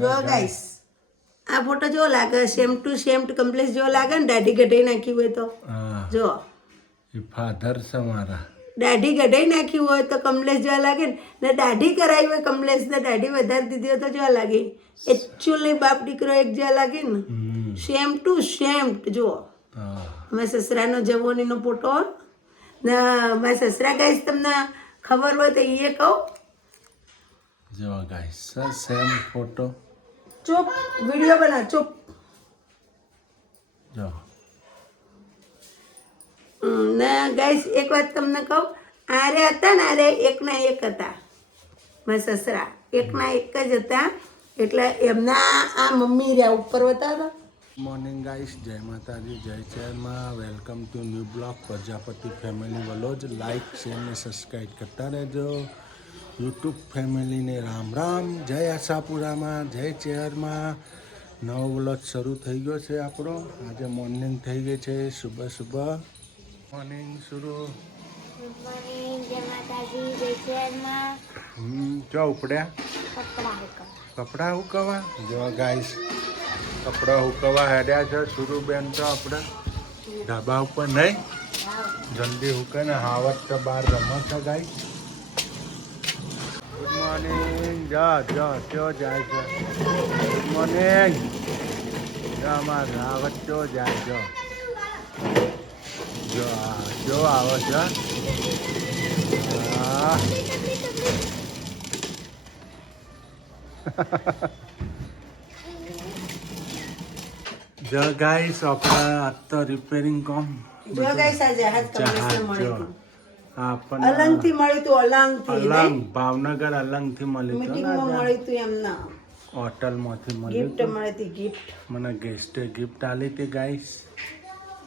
જો ગાઈસ આ ફોટો જેવો લાગે સેમ ટુ સેમ કમ્પ્લેટ જેવો લાગે ને દાઢી ગઢાઈ નાખી હોય તો જો એ ફાધર છે મારા. દાઢી ગઢાઈ નાખી હોય તો કમલેશ જેવા લાગે ને દાઢી કરાવી હોય કમલેશ ને દાઢી વધારી દીધી હોય તો જેવા લાગે એકચ્યુઅલી બાપ દીકરો એક જેવા લાગે ને સેમ ટુ સેમ જો મારા સસરાનો જવોનીનો ફોટો ને મારા સસરા ગાઈસ તમને ખબર હોય તો એ કહું જો ગાઈસ સેમ ફોટો. ચૂપ વિડીયો બના ચૂપ જો ને ગાઈસ એક વાત તમને કહું આરે હતા ને આરે એકના એક હતા મારા સસરા એકના એક જ હતા એટલે એમના આ મમ્મી રહ્યા ઉપર હતા. મોર્નિંગ ગાઈસ, જય માતાજી, જય ચેરમાં. Welcome to new blog Prajapati family vlog. Like share ને સબસ્ક્રાઈબ કરતા રહેજો. યુટ્યુબ ફેમિલીને રામ રામ. જય આશાપુરામાં, જય ચેરમાં. નવો બ્લોગ શરૂ થઈ ગયો છે આપણો. આજે મોર્નિંગ થઈ ગઈ છે. સુબહ સુબહ મોર્નિંગ શરૂ. ગુડ મોર્નિંગ, જય માતાજી, જય શહેરમાં. જો ઉપડ્યા કપડા હુકવા. જો ગાઈસ કપડા હુકવા હેડ્યા છે સુરુબેન. તો આપણે ધાબા ઉપર નહીં જલ્દી હુકે ને હાવત તો બહાર રમત છે ગાઈસ. Good morning. જો જાય છે. Good morning. અમારે હાવત જો જાય જો આવે છે. જો ગાઈસ આપણે આજ તો રિપેરિંગ કામ જો ગાઈસ આ જહાજ કમલેશને મળ્યું આપણને અલંગથી મળ્યું તું અલંગથી અલંગ ભાવનગર અલંગથી મળ્યું હતું મીટિંગમાં ને. મળ્યું તું એમના હોટલમાંથી મળ્યું ગિફ્ટ હતું. મળી હતી ગિફ્ટ મને ગેસ્ટે ગિફ્ટ આલી હતી ગાઈસ.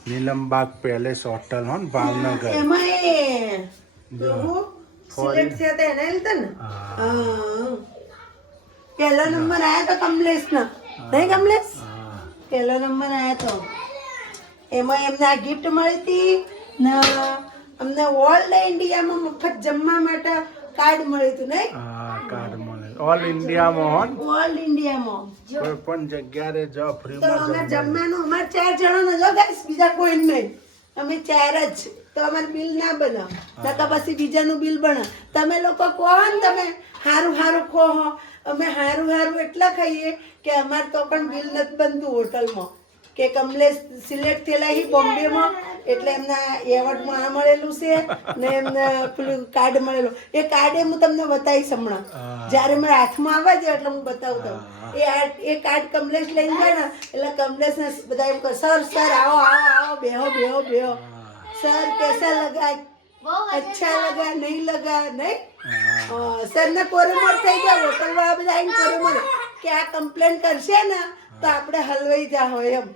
નીલમબાગ પેલેસ હોટલ હો ને ભાવનગર. એમાં એ જો. સિલેક્ટ થયા હતા એને લીધા ને હા. હા. પહેલો નંબર આયા તો કમલેશ નો નહીં કમલેશ હા. પહેલો નંબર આયા તો એમાં એમને આ ગિફ્ટ મળી હતી ને અમને ઓલ ઇન્ડિયામાં મફત જમવા માટે કાર્ડ મળ્યું હતું નહીં હા કાર્ડ મળે ઓલ ઇન્ડિયામાં હો ને. ઓલ ઇન્ડિયામાં કોઈ પણ જગ્યાએ જો તો ફ્રીમાં અમે જમવાનું અમારે 4 જણાનો જો ગાઈસ બીજા કોઈ નહીં અમે 4 જ તો અમારે બિલ ના બનાવ નકા પછી બીજાનું બિલ બના તમે લોકો કહો ને તમે હારું ખો હો અમે હારું એટલા ખાઈએ કે અમારે તો પણ બિલ નથી બનતું હોટલમાં કે કમલેશ સિલેક્ટ થયેલા હી બોમ્બેમાં એટલે એમના એવોર્ડમાં આ મળેલું છે ને એમને પેલું કાર્ડ મળેલું એ કાર્ડ હું તમને બતાવીશ હમણાં જ્યારે મારા હાથમાં આવે છે એટલે હું બતાવું તમને એ કાર્ડ કમલેશ લઈને જાય ને એટલે કમલેશને બધા એમ કહે સર આવો બેહો સર कैसा लगा अच्छा लगा नहीं लगा नहीं સર ને કોરેમોર થઈ ગયા હોટલ વાળા બધા આવીને કોરેમોર કે આ કમ્પ્લેન કરશે ને તો આપણે હલવાઈ જા હોય એમ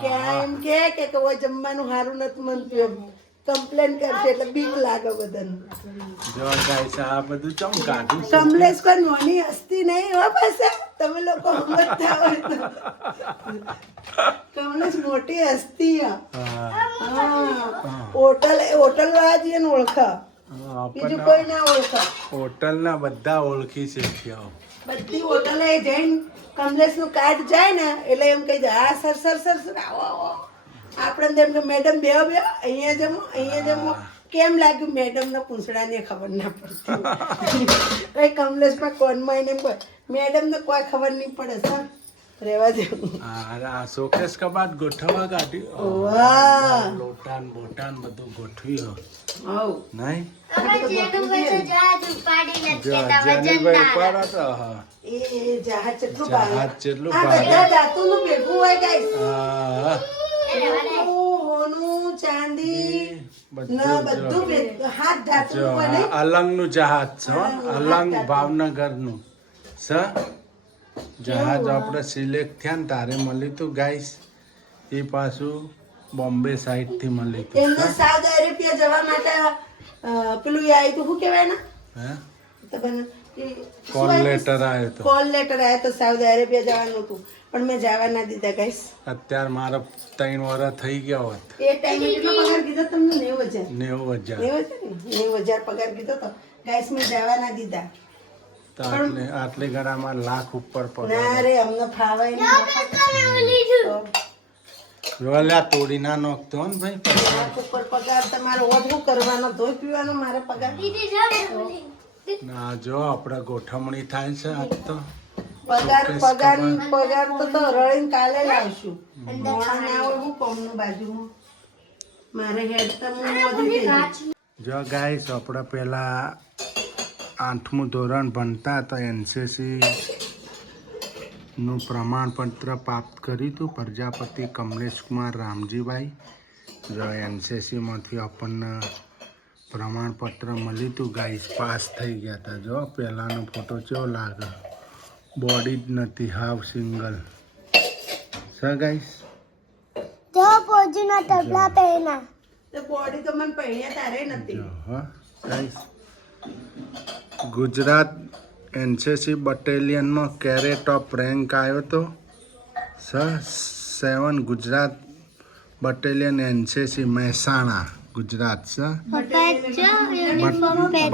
કે આ એમ કે કોઈ જમવાનું સારું નથી મનતું એમ કમ્પ્લેન કરશે એટલે બીક લાગે બધાને. જો ગાઈસ આ બધું ચમ કાઢું છું. કમલેશ કોઈ નોની હસ્તી નહીં હો પાસે તમે લોકો સમજતા હોય તો કમલેશ મોટી હસ્તી હા. હોટલ વાળા જ એને ઓળખા બીજું કોઈ ના ઓળખા. હોટલના બધા ઓળખી છે ક્યાં. બધી હોટલે જઈને કમલેશ નું કાર્ડ જાય ને એટલે એમ કહી દે હા સર આવો આપણે એમ કે મેડમ બે અહીંયા જમો કેમ લાગ્યું મેડમ ને પૂછડાને ખબર ના પડતી કમલેશ માં કોનમાં એને મેડમ ને કોઈ ખબર નહીં પડે સર રેવા દેવું. આ શોકેસ કબાટ ગોઠવવા કાઢ્યું. વાહ લોટાન બોટાન બધું ગોઠવ્યું આવ નહીં. હવે જેનુભાઈ તો જહાજ ઉપાડીને જ કહેતા જાનીભાઈ વજનદાર. ઉપાડો તો હા. એ જહાજ કેટલું જહાજ ભારે જેટલું આ ભારે. બધા ધાતુનું ભેગું હોય ગાઈસ હા. હોનું ચાંદી ના બધું બધું ભેગું. હાથ ધાતુનું હોય નહીં? અલંગનું જહાજ છે હો. અલંગ ભાવનગરનું છે જહાજ. આપણે સિલેક્ટ થયા ને તારે મળ્યું હતું ગાઈસ. એ પાછું બોમ્બે સાઈડ થી મળ્યું હતું. એમને સાઉથ અરેબિયા જવા માટે પેલું એ આવ્યું હતું શું કહેવાય ને હે તમને કોલ લેટર આવ્યો હતો. કોલ લેટર આવ્યો તો સાઉથ અરેબિયા જવાનું હતું પણ મેં જવા ના દીધા ગાઈસ. અત્યારે મારા 3 વર્ષ થઈ ગયા હોત. એ ટાઈમે કેટલો પગાર કીધો તમને 90,000 90,000. 90,000 પગાર કીધો તો ગાઈસ મેં જવા ના દીધા તો આટલે ગરામાં લાખ ઉપર ના પગાર રે અમને ફાવાય નહીં તો રોલ્યા તોડી ના નોખતો હો ને ભાઈ પગાર. લાખ ઉપર પગાર તમારે ઓછું કરવાનો ધોઈ પીવાનો મારે પગાર ના જો આપણે ગોઠવણી થાય છે આજ તો પગાર તો રળીને કાલે લાવશું મોડા ના હોય હું કોમનું બાજુમાં મારે હેડ તો હું મોદી થઈ ગઈ. જો ગાઈસ આપણે પેલા 8મું ધોરણ ભણતા તો એનસીસી નું પ્રમાણપત્ર પ્રાપ્ત કર્યું હતું પ્રજાપતિ કમલેશકુમાર રામજીભાઈ. જો એનસીસીમાંથી આપણને પ્રમાણપત્ર મળ્યું હતું ગાઈસ, પાસ થઈ ગયા હતા. જો પહેલાંનો ફોટો કેવો લાગે, બોડી જ નથી, હાવ સિંગલ છે ગાઈસ. તો પોજુના ટબલા પહેના તો બોડી તો મને પહેણ્યા તારે નથી. જો હા ગાઈસ, ગુજરાત એનસીસી બટાલિયનમાં કેરેટ ઓફ રેન્ક આવ્યો તો 7 ગુજરાત બટાલિયન એનસીસી મહેસાણા ગુજરાત છે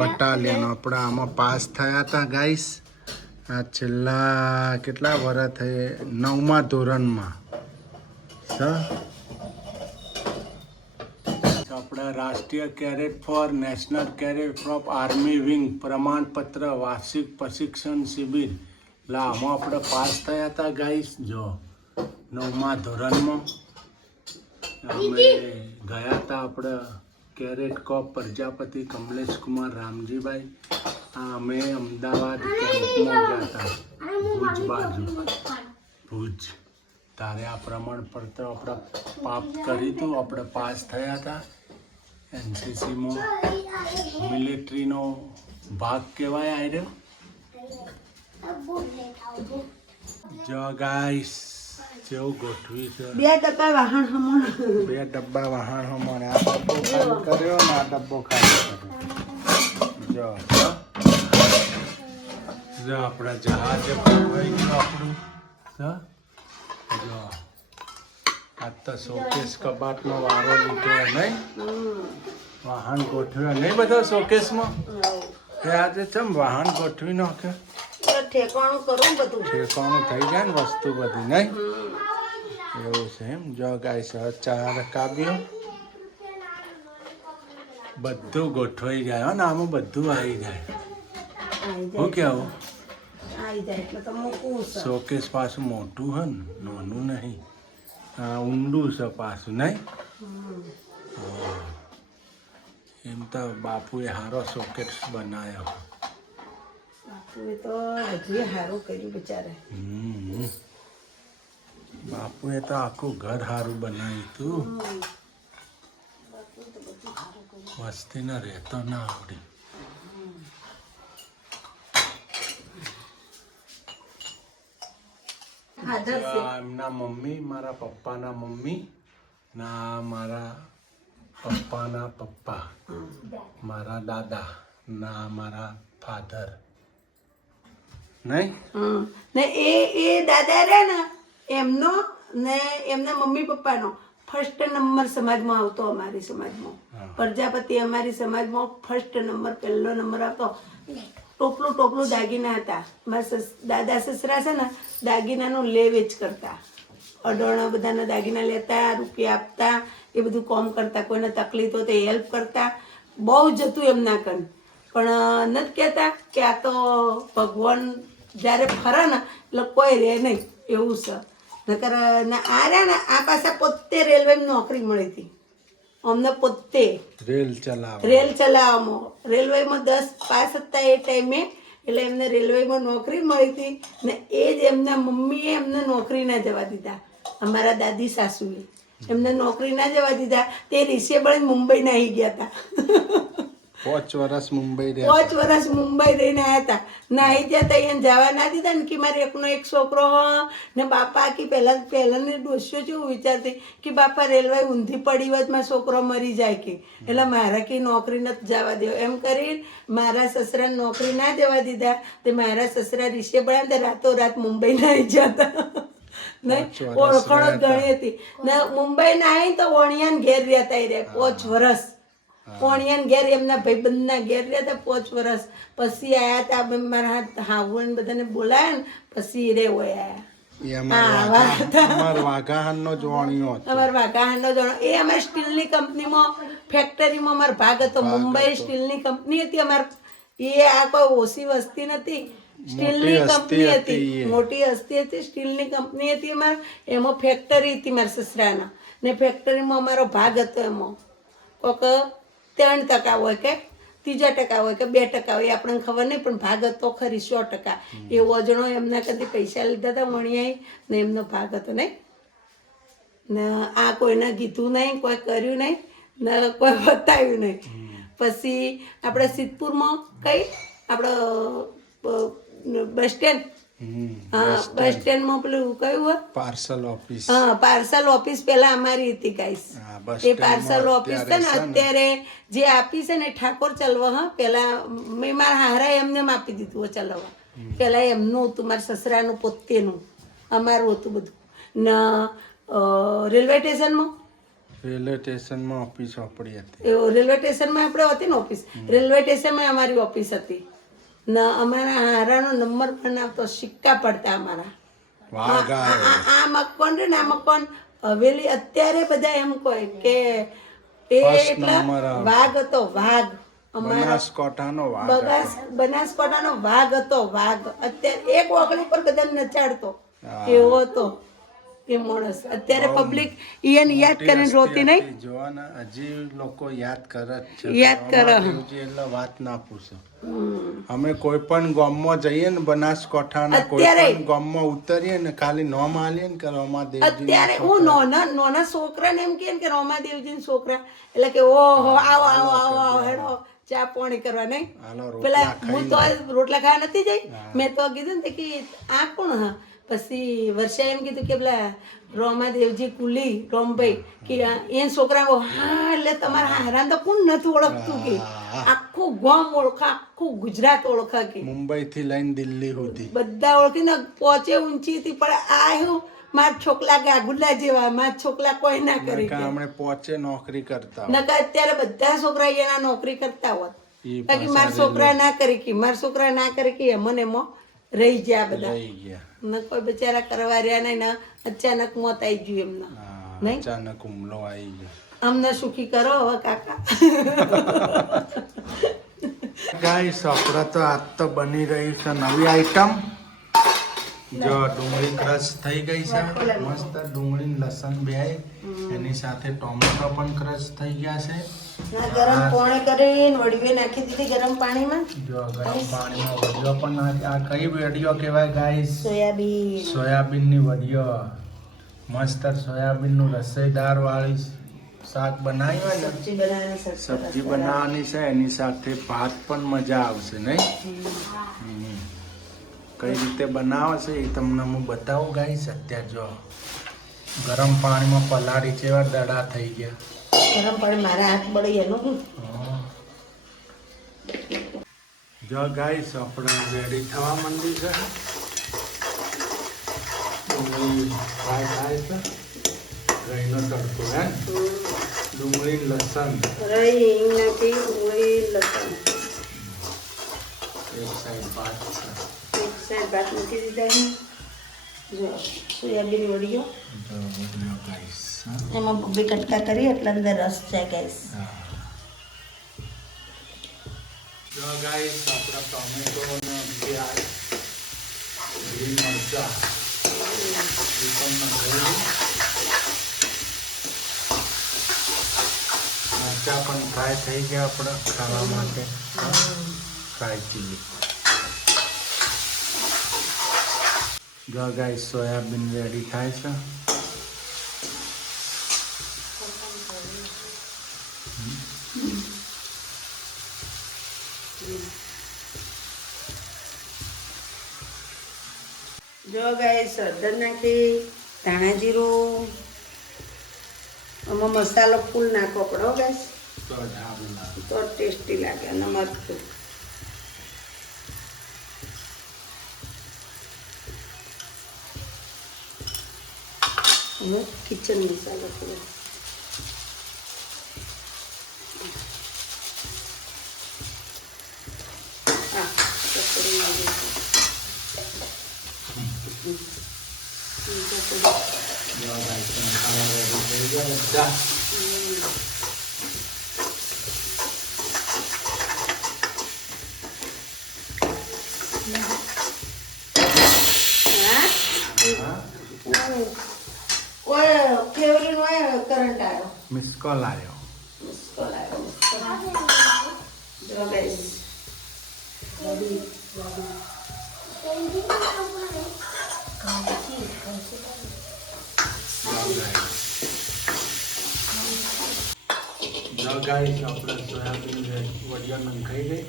બટાલિયન આપણે આમાં પાસ થયા હતા ગાઈસ. આ છેલ્લા કેટલા વર્ષ થઈ 9મા ધોરણમાં છે. આપણા રાષ્ટ્રીય cadet for national cadet of army wing પ્રમાણપત્ર વાર્ષિક પ્રશિક્ષણ શિબિર આમાં આપણે પાસ થયા હતા ગાઈસ. જો 9મા ધોરણમાં અમે ગયા હતા આપણે કેરેટ કોપ પ્રજાપતિ કમલેશકુમાર રામજીભાઈ. અમે અમદાવાદ કેમ્પમાં ગયા હતા, ભુજ બાજુ, ભુજ. તારે આ પ્રમાણપત્ર આપણે પ્રાપ્ત કર્યું હતું, આપણે પાસ થયા હતા. એનસીસીમાં મિલિટરીનો ભાગ કહેવાય આવ્યો. જો ગાઈસ જેવું ગોઠવી છે, 2 ટકા વાહન હમણ 2 ડબ્બા વાહણ હમણે. આ ડબ્બો ખાલી કર્યો ને આ ડબ્બો ખાલી કર્યો. જો જો આપણા જહાજ ફરવાઈ ગયું આપણું. જો આજ તો શોકેસ કબાટનો વારો લીધો નહીં, વાહન ગોઠવ્યા નહીં બધા શોકેસમાં. એ આજે ચમ વાહન ગોઠવી નાખે, ઠેકાણું કરું બધું. ઠેકાણું થઈ જાય ને વસ્તુ બધી નહીં. એવું છે એમ. જો ગાઈસ હવે ચા રકાબ્યો, બધું ગોઠવાઈ જાય હો ને, આમાં બધું આવી જાય. હું કેવું, આવી જાય એટલે તો મૂકવું છે. શોકેસ પાછું મોટું હે ને, નાનું નહીં. ઊંડું છે પાછું નહીં. એમ તો બાપુએ સારો શોકેસ બનાવ્યો. બાપુએ તો બધું સારું કર્યું બિચારે. બાપુએ તો આખું ઘર સારું બનાવ્યું હતું. વસ્તીને રહેતો ના આવડી. એમના મમ્મી, મારા પપ્પાના મમ્મી, ના મારા પપ્પાના પપ્પા, મારા દાદા, ના મારા ફાધર નહીં. ને એ દાદા રહ્યા ને એમનો ને એમના મમ્મી પપ્પાનો ફર્સ્ટ નંબર સમાજમાં આવતો. અમારી સમાજમાં પ્રજાપતિ, અમારી સમાજમાં ફર્સ્ટ નંબર, પહેલો નંબર આવતો. ટોપલું દાગીના હતા. મારા દાદા સસરા છે ને દાગીનાનું લે વેચ કરતા, અડોણા બધાના દાગીના લેતા, રૂપિયા આપતા, એ બધું કામ કરતા. કોઈને તકલીફ હોય તો હેલ્પ કરતા. બહુ જ હતું એમના કન. પણ નથી કહેતા કે આ તો ભગવાન જ્યારે ફરે ને એટલે કોઈ રહે નહીં, એવું છે. નકર ને આ રહ્યા ને આ પાછા પોતે રેલવેમાં નોકરી મળી હતી અમને. પોતે રેલ ચલાવવામાં રેલવેમાં 10 પાસ હતા એ ટાઈમે, એટલે એમને રેલવેમાં નોકરી મળી હતી. ને એ જ એમના મમ્મીએ એમને નોકરી ના જવા દીધા. અમારા દાદી સાસુએ એમને નોકરી ના જવા દીધા. તે રિસેબલ મુંબઈ નાહી ગયા હતા. 5 વર્ષ મુંબઈ 5 વર્ષ મુંબઈ રહીને આવ્યા હતા. નાહી ગયા હતા, અહીંયા જવા ના દીધા ને. કે મારે એકનો એક છોકરો ને બાપા કે પહેલાની ડોસીઓ જેવું વિચારતી કે બાપા રેલવે ઊંધી પડી હોત મારો છોકરો મરી જાય કે, એટલે મારા કે નોકરી નથી જવા દેવો એમ કરી મારા સસરાને નોકરી ના જવા દીધા. તે મારા સસરા રિસેબલ ને રાતોરાત મુંબઈ નાહી ગયા હતા. ઓળખણ જ ઘણી હતી ને. મુંબઈ નાહી તો વણિયાને ઘેર રહેતા રહ્યા 5 વર્ષ. કોણિયાન ઘેર એમના ભાઈબંધના ઘેર રહ્યા હતા 5 વર્ષ. પછી આયા તા મારા હાવન બધાને બોલાયા ને પછી રે હોય આયા. એ અમાર વાઘાહાનનો જ વાણિયો હતો. અમારા વાઘાહાનનો જણો એ અમારે સ્ટીલની કંપનીમાં ફેક્ટરીમાં અમારો ભાગ હતો. મુંબઈ સ્ટીલની કંપની હતી અમારે. એ આ કોઈ ઓછી વસ્તી નથી, સ્ટીલની કંપની હતી, મોટી હસ્તી હતી, સ્ટીલની કંપની હતી અમારે. એમાં ફેક્ટરી હતી મારા સસરાના ને ફેક્ટરીમાં અમારો ભાગ હતો. એમાં કોક 3% હોય કે 3% હોય કે 2% હોય આપણને ખબર નહીં, પણ ભાગ હતો ખરી 100%. એવો અજણો એમના કદી પૈસા લીધા હતા વણિયાઈ ને એમનો ભાગ હતો નહીં ને આ કોઈને કીધું નહીં, કોઈ કર્યું નહીં ને કોઈ બતાવ્યું નહીં. પછી આપણે સિદ્ધપુરમાં કઈ આપણે બસ સ્ટેન્ડ, હા બસ સ્ટેન્ડમાં પેલું કયું હોય પાર્સલ ઓફિસ. હા પાર્સલ ઓફિસ પેલા અમારી હતી ગાઈસ. એ પાર્સલ ઓફિસ છે ને અત્યારે જે આપી છે ને ઠાકોર ચલવા. હા પેલા મેં મારા હારા એમને આપી દીધું ચલાવવા. પેલા એમનું હતું, મારા સસરાનું પોતેનું, અમારું હતું બધું. ને રેલવે સ્ટેશનમાં ઓફિસ આપણી હતી. રેલવે સ્ટેશનમાં આપણે હતી ને ઓફિસ, રેલવે સ્ટેશનમાં અમારી ઓફિસ હતી. ને અમારા હારાનો નંબર બનાવતો, સિક્કા પડતા અમારા. આ મકાન ને આ મકાન હવેલી અત્યારે બધા એમ કહે કે એ એટલા વાઘ હતો, વાઘ બનાસકાંઠાનો વાઘ હતો, વાઘ. અત્યારે એક ઓગળી પર બધાને નચાડતો એવો હતો એ માણસ. અત્યારે પબ્લિક એને યાદ કરીને રોતી નહીં. જોવાના હજી લોકો યાદ કરે જ છે. યાદ કરે એટલે વાત ના પૂછો. અમે કોઈ પણ ગામમાં જઈએ ને બનાસકાંઠાના કોઈ પણ ગામમાં ઉતરીએ ને ખાલી નોમ આલીએ ને કે રોમાદેવજી. અત્યારે હું નાના છોકરાને એમ કે રોમાદેવજી છોકરા એટલે કે ઓહો આવો આવો આવો આવો હેડો ચા પાણી કરવા નહીં. પેલા હું તો રોટલા ખાવા નથી જઈ. મેં તો કીધું ને કે આ કોણ? હા પછી વર્ષા એમ કીધું કે પેલા રોમાદેવજી કુલી રોમભાઈ કે એ છોકરા. હા એટલે તમારા હારાને તો કોણ નથી ઓળખતું કે આખું ગામ ઓળખા, આખું ગુજરાત ઓળખા કે મુંબઈ થી લઈને દિલ્હી સુધી બધા ઓળખી ને પહોંચે ઊંચી હતી. પણ આ હું મારા છોકલા ગાગુલા જેવા, મારા છોકલા કોઈ ના કરી હમણે પહોંચે નોકરી કરતા નકા અત્યારે બધા છોકરા એના નોકરી કરતા હોત. બાકી મારા છોકરા ના કરી કે મારા છોકરા ના કરી કે મને રહી ગયા બધા. ને કોઈ બચારા કરવા રહ્યા નહીં ને અચાનક મોત આવી ગયું એમને. નહીં અચાનક હુમલો આવી ગયો. અમને સુખી કરો હવે કાકા. ગાઈસ આપણે તો આજ તો બની રહી છે નવી આઈટમ. જો ડુંગળી ક્રશ થઈ ગઈ છે મસ્ત, ડુંગળી લસણ બે, એની સાથે ટોમેટો પણ ક્રશ થઈ ગયા છે. ગરમ પાણી કરીને વડીઓ નાખી દીધી ગરમ પાણીમાં. જો ગરમ પાણીમાં વડીઓ પણ આ કઈ વડીઓ કહેવાય ગાઈસ? સોયાબીન. સોયાબીનની વડીઓ. મસ્ત સોયાબીનનું રસોઈદાર વાળી શાક બનાવ્યું હોય ને, સબ્જી બનાવવાની છે, એની સાથે ભાત પણ મજા આવશે નહીં? કઈ રીતે બનાવે છે એ તમને હું બતાવું ગાઈસ. અત્યારે જો ગરમ પાણીમાં પલાળી છે, એવા દડા થઈ ગયા. ગરમ પાણી મારા હાથ બળી એનું. જો ગાઈસ આપણે રેડી થવા માંડી છે. ડુંગળી ફ્રાય થાય છે, રહીનો તડકો હે, ડુંગળી લસણ, રહી નાખી, ડુંગળી લસણ. એક સાઈડ ભાત છે, એક સાઈડ ભાત મૂકી દીધા. જો સોયાબીન વડીઓ એમાં બબ્બે કટકા કરી એટલે અંદર રસ છે ગાઈસ. જો ગાઈસ આપણા ટોમેટો અને પ્યાજ, લીલી મરચા મરચા પણ ફ્રાય થઈ ગયા આપણે ખાવા માટે. Fry chilli. જો ગાઈસ સોયાબીન રેડી થાય છે. જો ગાઈસ હળદર નાખી, ધાણા જીરું, આમાં મસાલો ફૂલ નાખવો પડે હો ગાઈસ, તો ટેસ્ટી લાગે. અને મરચું, કિચન મસાલો થોડો. જો ગાઈસ મસાલા રેડી થઈ ગયા બધા. ઓય ફેવરિટ ઓય કરંટ આવ્યો. મિસ કોલ આવ્યો. મુશ્કેલ આવ્યો. જો ગાઈસ જો ગાઈસ આપણે સોયાબીન વડિયા નંખાઈ ગઈ.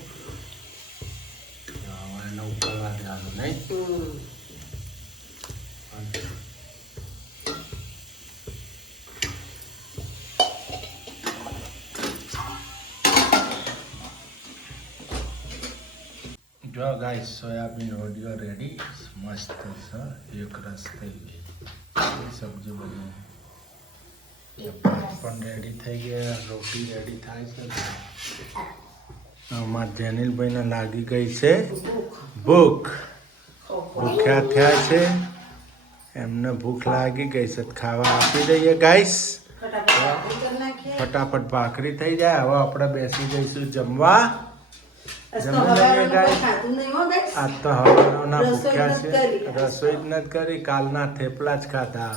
હવે એને ઉકળવા દેવાનું નહીં. જો ગાઈસ સોયાબીન વડિયો રેડી મસ્ત છે. એક રસ થઈ ગઈ. સબ્જી બની ભાત પણ રેડી થઈ ગયા. રોટી રેડી થાય છે. અમારા જેનિલભાઈને લાગી ગઈ છે ભૂખ. ભૂખ્યા થયા છે. એમને ભૂખ લાગી ગઈ છે. ખાવા આપી દઈએ ગાઈસ. ફટાફટ ભાખરી થઈ જાય. હવે આપણે બેસી જઈશું જમવા. આજ તો હવાના ભૂખ્યા છે. રસોઈ જ નથી કરી. કાલના થેપલા જ ખાધા.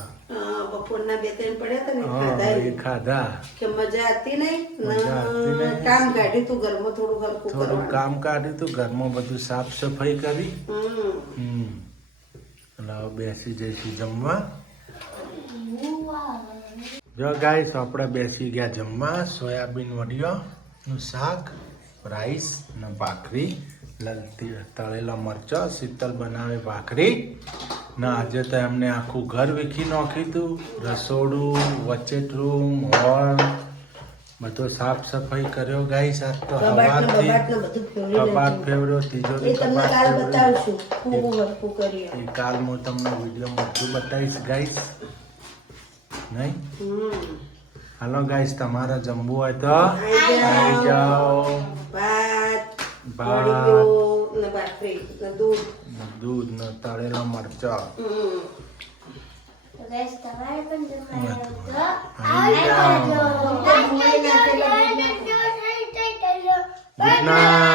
બપોરના 2-3 પડ્યા હતા ને હા, એ ખાધા. કે મજા હતી નહીં. મજા હતી નહીં. કામ કાઢ્યું તું ઘરમાં થોડું હરખું થોડું કામ કાઢ્યું તું. ઘરમાં બધું સાફ સફાઈ કરી. એટલે હવે બેસી જઈશું જમવા. જો ગાઈસ આપણે બેસી ગયા જમવા. સોયાબીન વડિયાનું શાક, રાઈસ ને ભાખરી, તળેલા મરચાં. શીતલ બનાવે ભાખરી ને આજે તો એમને આખું ઘર વીખી નાખ્યું હતું. રસોડું, વચેટરૂમ, હોલ બધો સાફ સફાઈ કર્યો ગાઈસ. આજ તો હવાથી કબાટ ફેવરો, તિજોરી કબાટ એ કાલ હું તમને વિડીયોમાં બધું બતાવીશ ગાઈસ. નહીં હાલો ગાઈસ, તમારે જમવું હોય તો આવી જાઓ. ભાત, દૂધ ને તળેલા મરચા. આવી જાઓ. Good night.